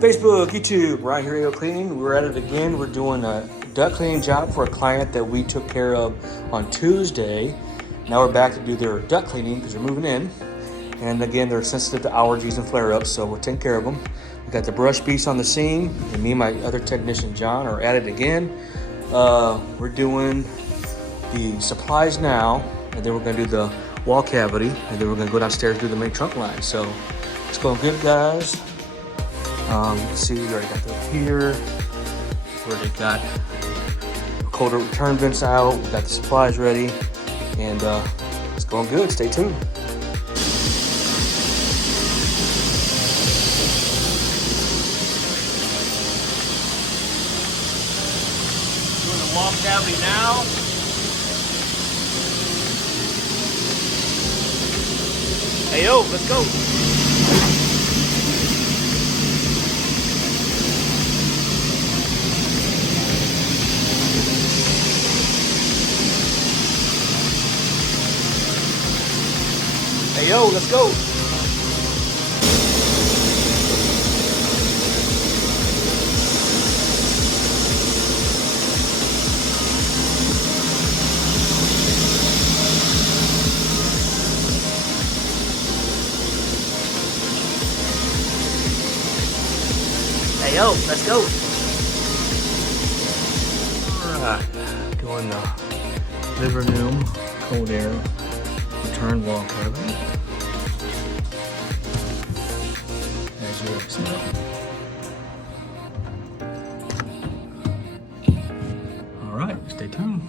Facebook, YouTube, Ryan Hero Cleaning. We're at it again. We're doing a duct cleaning job for a client that we took care of on Tuesday. Now we're back to do their duct cleaning because they're moving in. And again, they're sensitive to allergies and flare-ups, so we're taking care of them. We got the brush beast on the scene, and me and my other technician, John, are at it again. We're doing the supplies now, and then we're gonna do the wall cavity, and then we're gonna go downstairs and do the main trunk line. So it's going good, guys. Let's see, we already got them here. We already got cold return vents out. We got the supplies ready, and it's going good. Stay tuned. Doing the wall cavity now. Hey yo, let's go. Hey yo, let's go. Hey yo, let's go. Alright, doing the living room cold air return wall cavity. As you expect. Alright, stay tuned.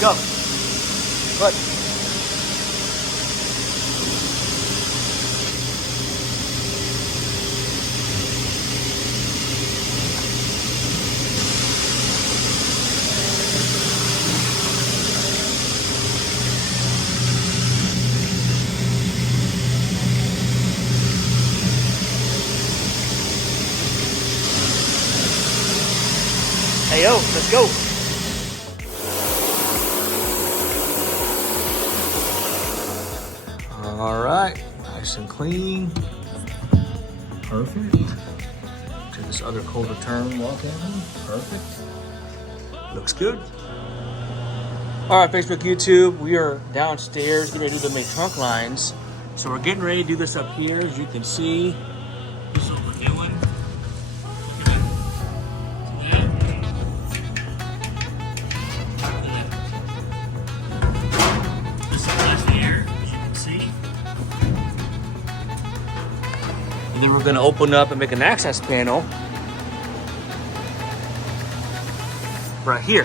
Go. Good. Hey yo, let's go. All right, nice and clean. Perfect. To this other cold return wall cavity. Perfect. Looks good. All right, Facebook, YouTube, we are downstairs getting ready to do the main trunk lines. So we're getting ready to do this up here, as you can see. This is what we're doing. And then we're going to open up and make an access panel right here,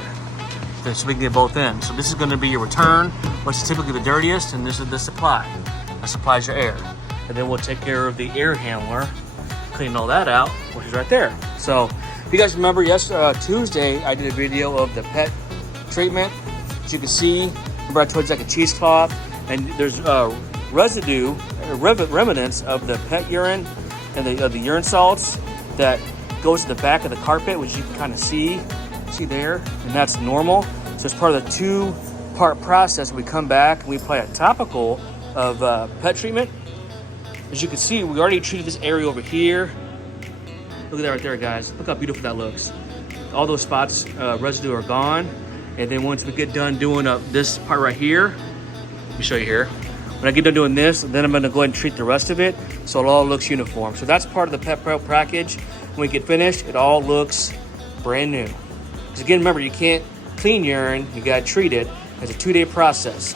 so we can get both in. So this is going to be your return, which is typically the dirtiest, and this is the supply. That supplies your air. And then we'll take care of the air handler, clean all that out, which is right there. So if you guys remember, Tuesday I did a video of the pet treatment. As you can see, remember I told you like a cheesecloth, and there's residue, remnants of the pet urine and the urine salts that goes to the back of the carpet, which you can kind of see there, and that's normal. So it's part of the two-part process. We come back and we apply a topical of pet treatment. As you can see, we already treated this area over here. Look at that right there, guys. Look how beautiful that looks. All those spots, residue are gone. And then once we get done doing this part right here, let me show you here. When I get done doing this, then I'm gonna go ahead and treat the rest of it so it all looks uniform. So that's part of the Pet Pro package. When we get finished, it all looks brand new. Because again, remember, you can't clean urine, you gotta treat it. It's a 2-day process.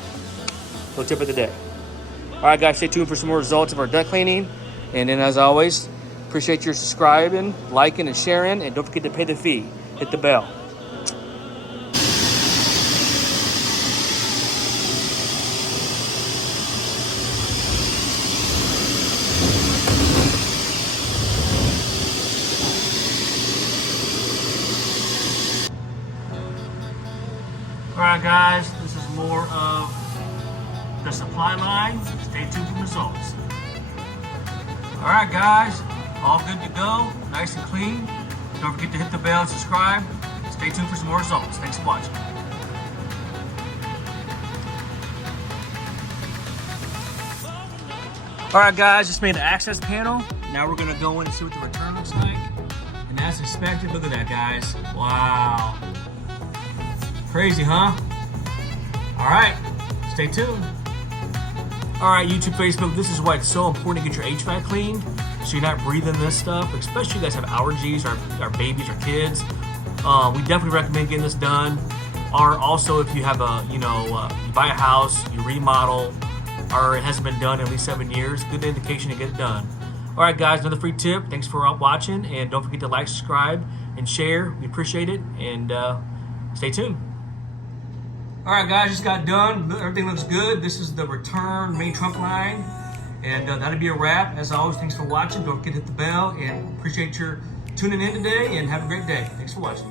Little tip of the day. All right, guys, stay tuned for some more results of our duct cleaning. And then as always, appreciate your subscribing, liking, and sharing. And don't forget to pay the fee. Hit the bell. Alright guys, this is more of the supply line. Stay tuned for results. Alright guys, all good to go, nice and clean. Don't forget to hit the bell and subscribe. Stay Stay tuned for some more results. Thanks for watching. All right, guys, just made an access panel. Now we're gonna go in and see what the return looks like. And as expected, look at that, guys. Wow. Crazy, huh? All right, stay tuned. All right, YouTube, Facebook, this is why it's so important to get your HVAC cleaned, so you're not breathing this stuff, especially if you guys have allergies, or babies, or kids. We definitely recommend getting this done. Or also, if you have you buy a house, you remodel, or it hasn't been done in at least 7 years, good indication to get it done. All right, guys, another free tip. Thanks for watching, and don't forget to like, subscribe, and share. We appreciate it, and stay tuned. All right, guys, just got done. Everything looks good. This is the return main trunk line, and that'll be a wrap. As always, thanks for watching. Don't forget to hit the bell, and appreciate your tuning in today, and have a great day. Thanks for watching.